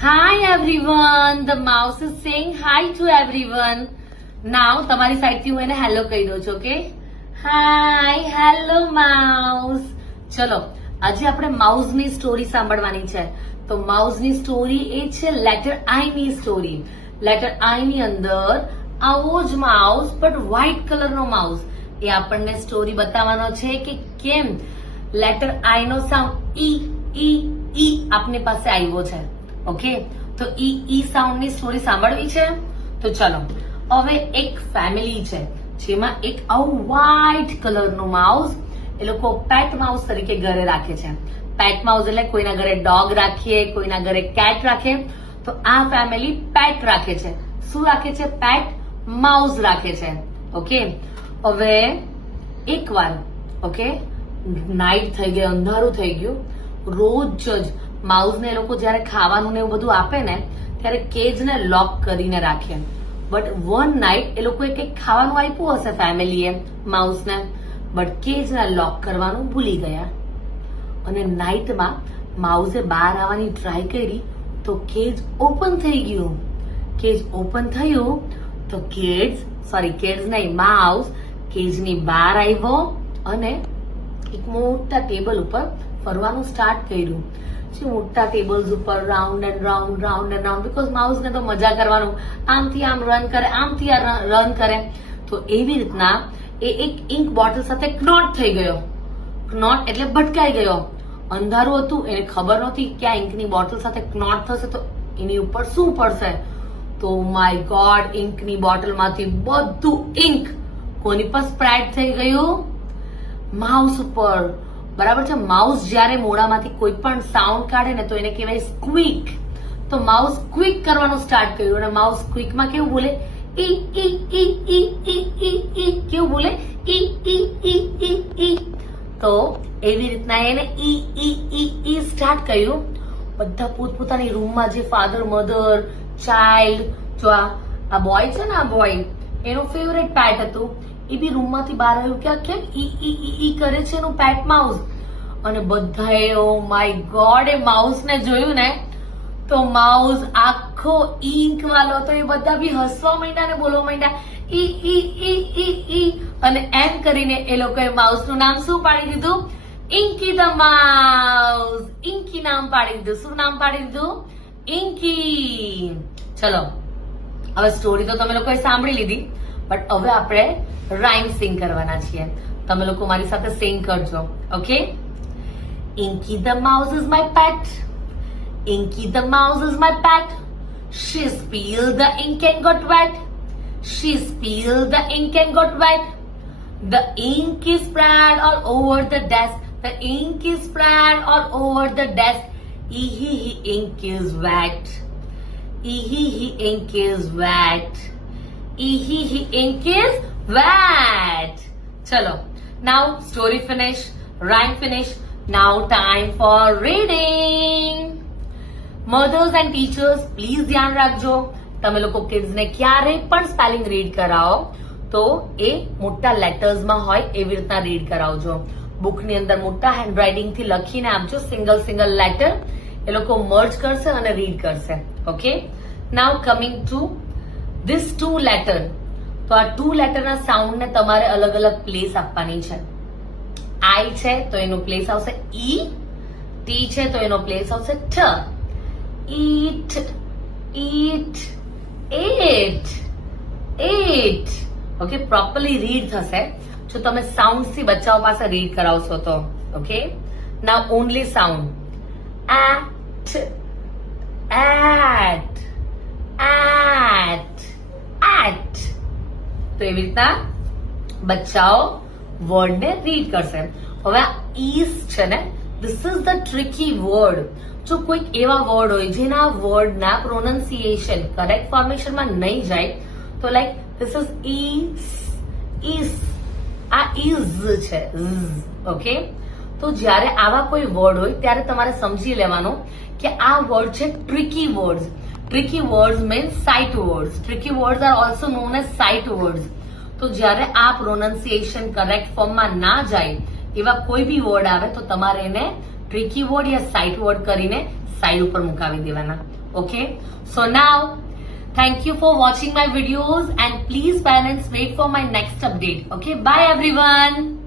Hi everyone, the mouse is saying hi to everyone. Now તમારી સાઈડથી હું એને હેલો કહી દઉં છું, ઓકે? હાય, હેલો માઉસ. ચલો, આજે આપણે માઉસની સ્ટોરી સાંભળવાની છે. તો માઉસની સ્ટોરી એ છે લેટર આઈ ની સ્ટોરી. લેટર આઈ ની અંદર આવો જ માઉસ બટ વ્હાઇટ કલરનો માઉસ એ આપણને સ્ટોરી બતાવવાનો છે કે કેમ લેટર આઈ નો સાઉન્ડ ઈ ઈ ઈ આપની પાસે આવ્યો છે. ઓકે, તો ઈ સાઉન્ડ ની સ્ટોરી સાંભળવી છે. તો ચલો, હવે એક ફેમિલી છે જેમાં એક આવું વ્હાઇટ કલરનું માઉસ એ લોકો પેટ માઉસ તરીકે ઘરે રાખે છે. પેટ માઉસ એટલે કોઈના ઘરે ડોગ રાખીએ, કોઈના ઘરે કેટ રાખે. તો આ ફેમિલી પેટ રાખે છે. શું રાખે છે? પેટ માઉસ રાખે છે. ઓકે, હવે એકવાર ઓકે નાઇટ થઈ ગઈ, અંધારું થઈ ગયું. રોજ જ માઉસ ને એ લોકો જયારે ખાવાનું ને એવું બધું આપે ને ત્યારે કેજ ને લોક કરીને રાખે. બટ વન નાઇટ એ લોકોએ કંઈક ખાવાનું આપ્યું હશે ફેમિલીએ માઉસ ને, બટ કેજ ને લોક કરવાનું ભૂલી ગયા અને નાઇટમાં માઉસે બહાર આવવાની ટ્રાય કરી તો કેજ ઓપન થઈ ગયું. કેજ ઓપન થયું તો કેજ નહીં, માઉસ કેજની બહાર આવ્યો અને એક મોટા ટેબલ ઉપર ફરવાનું સ્ટાર્ટ કર્યું. મોટા ટેબલ્સ ઉપર round and round because mouse ને તો મજા કરવાનું, આમથી આમ રન કરે, આમથી આ રન કરે. તો એવી રીતના એ એક ઇંક બોટલ સાથે knot થઈ ગયો. knot એટલે ભટકાઈ ગયો. અંધારું હતું, એને ખબર નહોતી કે આ ઇંકની બોટલ સાથે knot થશે તો એની ઉપર શું પડશે. તો માય ગોડ, ઇંકની બોટલમાંથી બધું ઇંક કોની પર સ્પ્રેડ થઈ ગયું? માઉસ ઉપર. બરાબર છે. માઉસ જયારે મોઢામાંથી કોઈ પણ સાઉન્ડ કાઢે ને તો એને કહેવાય સ્ક્વિક. તો માઉસ ક્વિક કરવાનું સ્ટાર્ટ કર્યું અને માઉસ ક્વિકમાં કેવું બોલે? ઈ ઈ ઈ ઈ ઈ ઈ ઈ. કેવું બોલે? ઈ ઈ ઈ ઈ ઈ. તો એવી રીતના એને ઈ ઈ ઈ ઈ સ્ટાર્ટ કર્યું. બધા પોતપોતાની રૂમમાં જે ફાધર, મધર, ચાઇલ્ડ, જો આ બોય છે ને, આ બોય એનું ફેવરેટ પેટ હતું. એ બી રૂમમાંથી બહાર આવ્યું કે કેમ ઈ ઈ ઈ ઈ કરે છે એનું પેટ માઉસ. અને બધાએ oh my God A mouse ને જોયું ને તો માઉસ આખો ઇંક વાળો તો એ બધા બી હસવા માંડ્યા ને બોલવા માંડ્યા ઈ ઈ ઈ ઈ ઈ. અને એમ કરીને એ લોકોએ માઉસ નું નામ શું પાડી દીધું? ઇન્કી ધ માઉસ. ઇન્કી નામ પાડી દીધું. શું નામ પાડી દીધું? ઇન્કી. ચલો, હવે સ્ટોરી તો તમે લોકોએ સાંભળી લીધી, બટ હવે આપણે રાઇમ સિંગ કરવાના છીએ. તમે લોકો મારી સાથે સિંગ કરજો. Okay? Inky the mouse is my pet. Inky the mouse is my pet. She spilled the ink and got wet. She spilled the ink and got wet. The ink is spread all over the desk. The ink is spread all over the desk. Ee ink is wet. Ee ink is wet. Ee ink is wet. Chalo. Now story finish, rhyme finish. Now time for reading. Mothers and teachers, please ધ્યાન રાખજો. તમે લોકો kids ને ક્યારે પણ spelling read કરાવો તો એ મોટા લેટર્સમાં હોય એવી રીતના રીડ કરાવજો. બુકની અંદર મોટા હેન્ડરાઇટિંગ થી લખીને આપજો. સિંગલ લેટર એ લોકો મર્જ કરશે અને રીડ કરશે. Okay? Now coming to this 2 letter. તો આ 2 લેટરના સાઉન્ડ ને તમારે અલગ અલગ પ્લેસ આપવાની છે. આઈ છે તો એનો પ્લેસ આવશે ઈ. ટી છે તો એનો પ્લેસ આવશે ઠ. Eat, eat, at, at. Okay, properly read થશે જો તમે સાઉન્ડ થી બચ્ચાઓ પાસે રીડ કરાવશો તો. Okay? Now only sound. At, at, at, at. તો એવી રીતના બચ્ચાઓ વર્ડ ને રીડ કરશે. હવે આ ઈઝ છે ને, this is the tricky word. જો કોઈક એવા વર્ડ હોય જેના વર્ડના પ્રોનન્સિએશન કરેક્ટ ફોર્મેશનમાં નહીં જાય તો લાઈક ધીસ ઇઝ ઈઝ. આ ઇઝ છે. ઓકે? તો જ્યારે આવા કોઈ વર્ડ હોય ત્યારે તમારે સમજી લેવાનું કે આ વર્ડ છે tricky words. Tricky words means site words. Tricky words are also known as site words. તો જ્યારે આ પ્રોનન્સિએશન કરેક્ટ ફોર્મમાં ના જાય એવા કોઈ બી વર્ડ આવે તો તમારે એને ટ્રિકી વર્ડ યા સાઇટ વર્ડ કરીને સાઈડ ઉપર મુકાવી દેવાના. Okay, so now thank you for watching my videos and please parents wait for my next update. Okay, bye everyone.